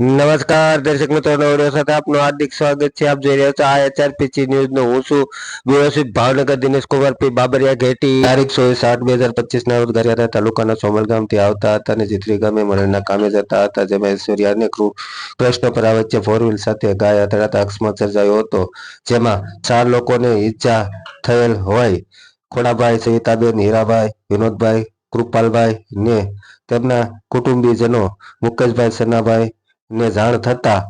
નમસ્કાર દર્શક મિત્રો, ઓડિયો સાથે આપનું હાર્દિક સ્વાગત છે. આપ જોઈ રહ્યા છો આ HRPC ન્યૂઝ નો. હું છું વ્યવસ્થિત ભાવનગર દિનેશ કુમાર પી બાબરિયા ઘેટી. તારીખ 26/8/2025 ના રોજ ગારિયાધાર તાલુકાના સોમલ ગામથી આવતા હતા અને જીતરી ગામે મળીના કામે જતા હતા, જેમાં ઐશ્વર્યા અને કૃષ્ણ પરા વચ્ચે ફોર વ્હીલ સાથે ગાય અથડાતા અકસ્માત સર્જાયો હતો, જેમાં 4 લોકોને ઈજા થયેલ હોય. ખોડાભાઈ, સવિતાબેન, હીરાભાઈ, વિનોદભાઈ, કૃપાલભાઈ ને તેમના કુટુંબીજનો મુકેશભાઈ, સનાભાઈ ને જાણ થતા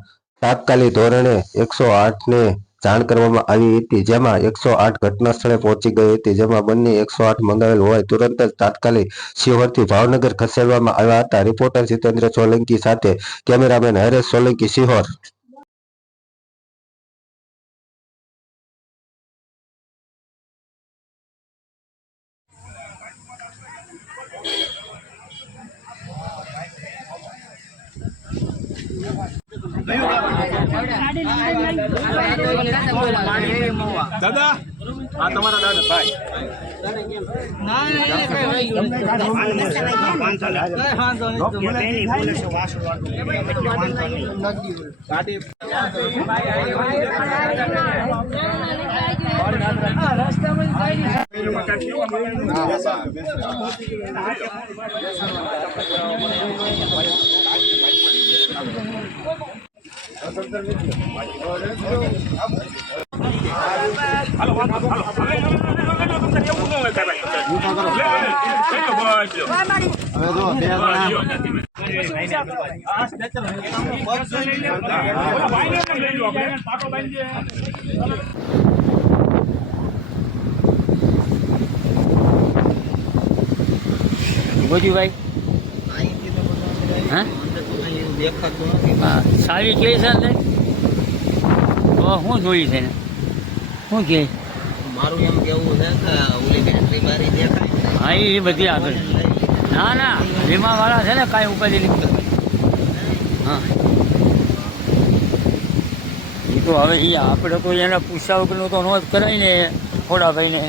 તાત્કાલિક ધોરણે 108 ને જાણ કરવામાં આવી હતી, જેમાં 108 ઘટના સ્થળે પહોંચી ગઈ હતી, જેમાં બંને 108 મંગાવેલ હોય તુરંત જ તાત્કાલિક શિહોરથી ભાવનગર ખસેડવામાં આવ્યા હતા. રિપોર્ટર જીતેન્દ્ર સોલંકી સાથે કેમેરામેન હરેશ સોલંકી, શિહોર. દાદા આ તમારા દાદા ભાઈ ગોજુભાઈ હા સારી કે છે ને તો શું જોઈ છે ને શું કે મારું એમ કેવું છે કે ઓલી બેટરી મારી દેખાય હા એ બધી આગળ ના ના વીમાવાળા છે ને કાંઈ ઉપાધિ નહીં કરવાની. હા એ તો હવે એ આપણે તો એને પૂછ્યા વગરનું તો નો જ કરાય ને ખોડાભાઈને.